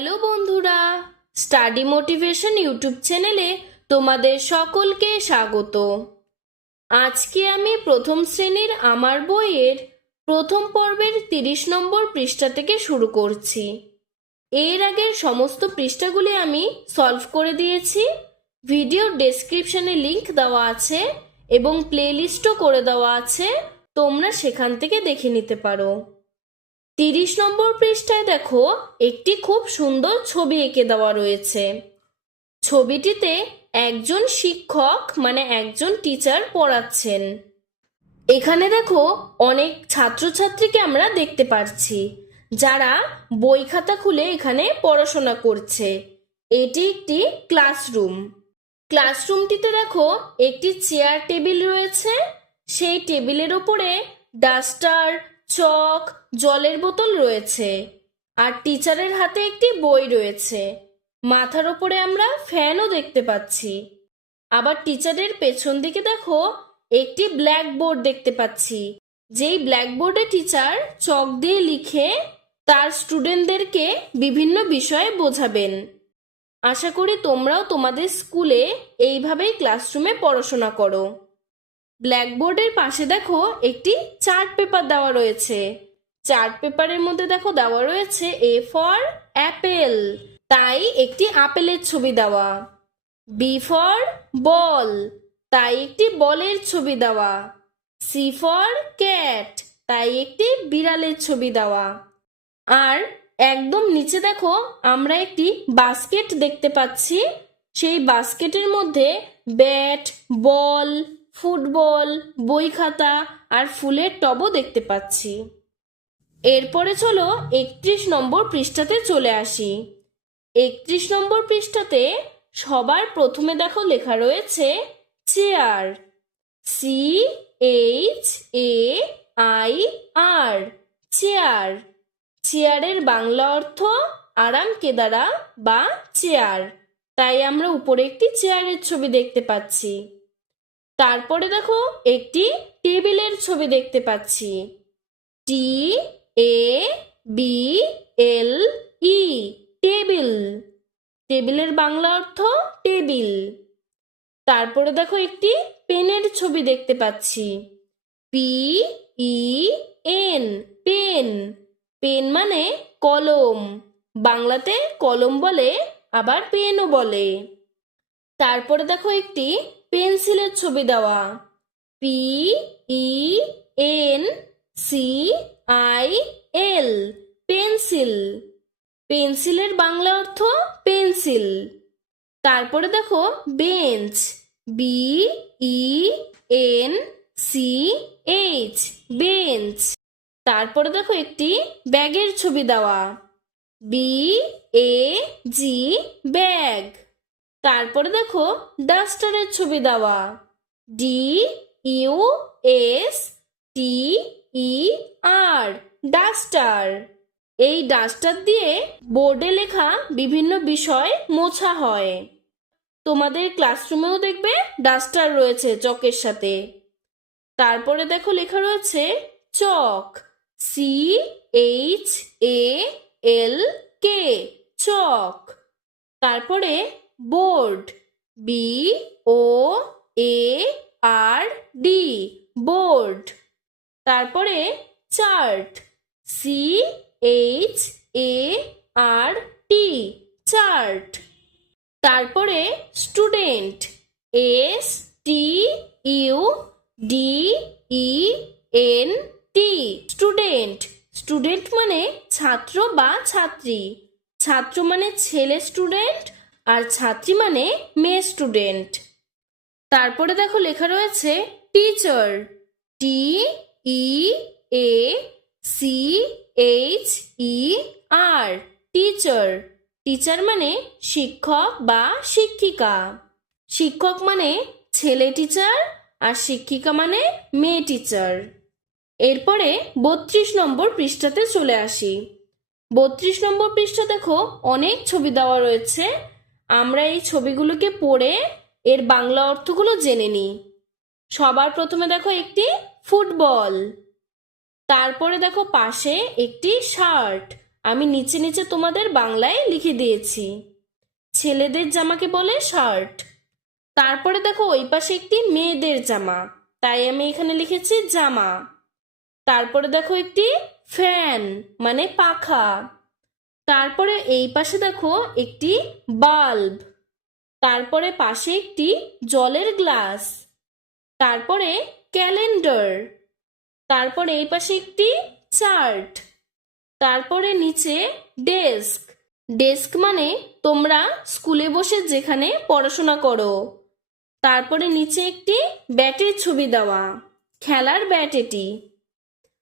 Hello বন্ধুরা, study motivation YouTube চ্যানেলে তোমাদের সকলকে স্বাগত। আজকে আমি প্রথম শ্রেণির আমার বইয়ের প্রথম পর্বের তিরিশ নম্বর পৃষ্ঠা থেকে শুরু করছি। এর আগের সমস্ত পৃষ্ঠাগুলি আমি সলভ করে দিয়েছি। ভিডিও ডেসক্রিপশনে লিংক দেওয়া আছে এবং প্লেলিস্টও করে দেওয়া আছে। তোমরা সেখান থেকে দেখে নিতে পারো। তিরিশ নম্বর পৃষ্ঠায় দেখো, একটি খুব সুন্দর ছবি এঁকে দেওয়া রয়েছে। ছবিটিতে একজন শিক্ষক মানে একজন টিচার পড়াচ্ছেন। এখানে দেখো, অনেক ছাত্রছাত্রীকে আমরা দেখতে পাচ্ছি যারা বই খাতা খুলে এখানে পড়াশোনা করছে। এটি একটি ক্লাসরুম। ক্লাসরুমটিতে দেখো, একটি চেয়ার টেবিল রয়েছে। সেই টেবিলের ওপরে ডাস্টার চক, জলের বোতল রয়েছে আর টিচারের হাতে একটি বই রয়েছে। মাথার ওপরে আমরা ফ্যানও দেখতে পাচ্ছি। আবার টিচারের পেছন দিকে দেখো, একটি ব্ল্যাকবোর্ড দেখতে পাচ্ছি। যেই ব্ল্যাকবোর্ডে টিচার চক দিয়ে লিখে তার স্টুডেন্টদেরকে বিভিন্ন বিষয়ে বোঝাবেন। আশা করি তোমরাও তোমাদের স্কুলে এইভাবেই ক্লাসরুমে পড়াশোনা করো। ব্ল্যাকবোর্ডের পাশে দেখো একটি চার্ট পেপার দেওয়া রয়েছে। চার্ট পেপারের মধ্যে দেখো দেওয়া রয়েছে এ ফর অ্যাপেল তাই একটি আপেলের ছবি দেওয়া। বি ফর বল তাই একটি বলের ছবি দেওয়া। সি ফর ক্যাট তাই একটি বিড়ালের ছবি দেওয়া। আর একদম নিচে দেখো আমরা একটি বাস্কেট দেখতে পাচ্ছি। সেই বাস্কেটের মধ্যে ব্যাট বল ফুটবল, বই খাতা আর ফুলের টবও দেখতে পাচ্ছি। এরপরে চলো একত্রিশ নম্বর পৃষ্ঠাতে চলে আসি। একত্রিশ নম্বর পৃষ্ঠাতে সবার প্রথমে দেখো লেখা রয়েছে chair. C H A I R chair. চেয়ারের বাংলা অর্থ আরাম কেদারা বা চেয়ার। তাই আমরা উপরে একটি চেয়ারের ছবি দেখতে পাচ্ছি। তারপরে দেখো একটি টেবিলের ছবি দেখতে পাচ্ছি। T, A, B, L, E, table. টেবিলের বাংলা অর্থ টেবিল। তারপরে দেখো একটি পেনের ছবি দেখতে পাচ্ছি। P, E, N, pen. Pen মানে কলম। বাংলাতে কলম বলে, আবার পেনও বলে। তারপরে দেখো একটি পেন্সিলের ছবি দেওয়া। P E N C I L pencil. পেন্সিলের বাংলা অর্থ পেন্সিল। তারপরে দেখো, bench. B E N C H bench. তারপরে দেখো, একটি ব্যাগের ছবি দেওয়া। B A G bag. তারপরে দেখো ডাস্টারের ছবি দেওয়া। D U S T E R duster এই ডাস্টার দিয়ে বোর্ডে লেখা বিভিন্ন বিষয় মোছা হয়। তোমাদের ক্লাসরুমেও দেখবে ডাস্টার রয়েছে চকের সাথে। তারপরে দেখো লেখা রয়েছে চক সি এইচ এ এল কে চক। তারপরে board. B O A R D board. তারপরে chart. C H A R T chart. তারপরে student. S T U D E N T student. Student মানে ছাত্র বা ছাত্রী। ছাত্র মানে ছেলে স্টুডেন্ট আর ছাত্রী মানে মেয়ে স্টুডেন্ট তারপরে দেখো লেখা রয়েছে teacher T E A C H E R teacher teacher মানে শিক্ষক বা শিক্ষিকা। শিক্ষক মানে ছেলে টিচার আর শিক্ষিকা মানে মেয়ে টিচার এরপরে বত্রিশ নম্বর পৃষ্ঠাতে চলে আসি। বত্রিশ নম্বর পৃষ্ঠা দেখো অনেক ছবি দেওয়া রয়েছে। আমরা এই ছবিগুলোকে পড়ে এর বাংলা অর্থগুলো জেনে নিই। সবার প্রথমে দেখো একটি ফুটবল, তারপরে দেখো পাশে একটি শার্ট। আমি নিচে নিচে তোমাদের বাংলায় লিখে দিয়েছি। ছেলেদের জামাকে বলে শার্ট। তারপরে দেখো ওই পাশে একটি মেয়েদের জামা, তাই আমি এখানে লিখেছি জামা। তারপরে দেখো একটি ফ্যান মানে পাখা। তারপরে এই পাশে দেখো একটি বাল্ব। তারপরে পাশে একটি জলের গ্লাস। তারপরে ক্যালেন্ডার। তারপরে এই পাশে একটি চার্ট। তারপরে নিচে ডেস্ক। ডেস্ক মানে তোমরা স্কুলে বসে যেখানে পড়াশোনা করো। তারপরে নিচে একটি ব্যাটের ছবি দেওয়া। খেলার ব্যাট এটি।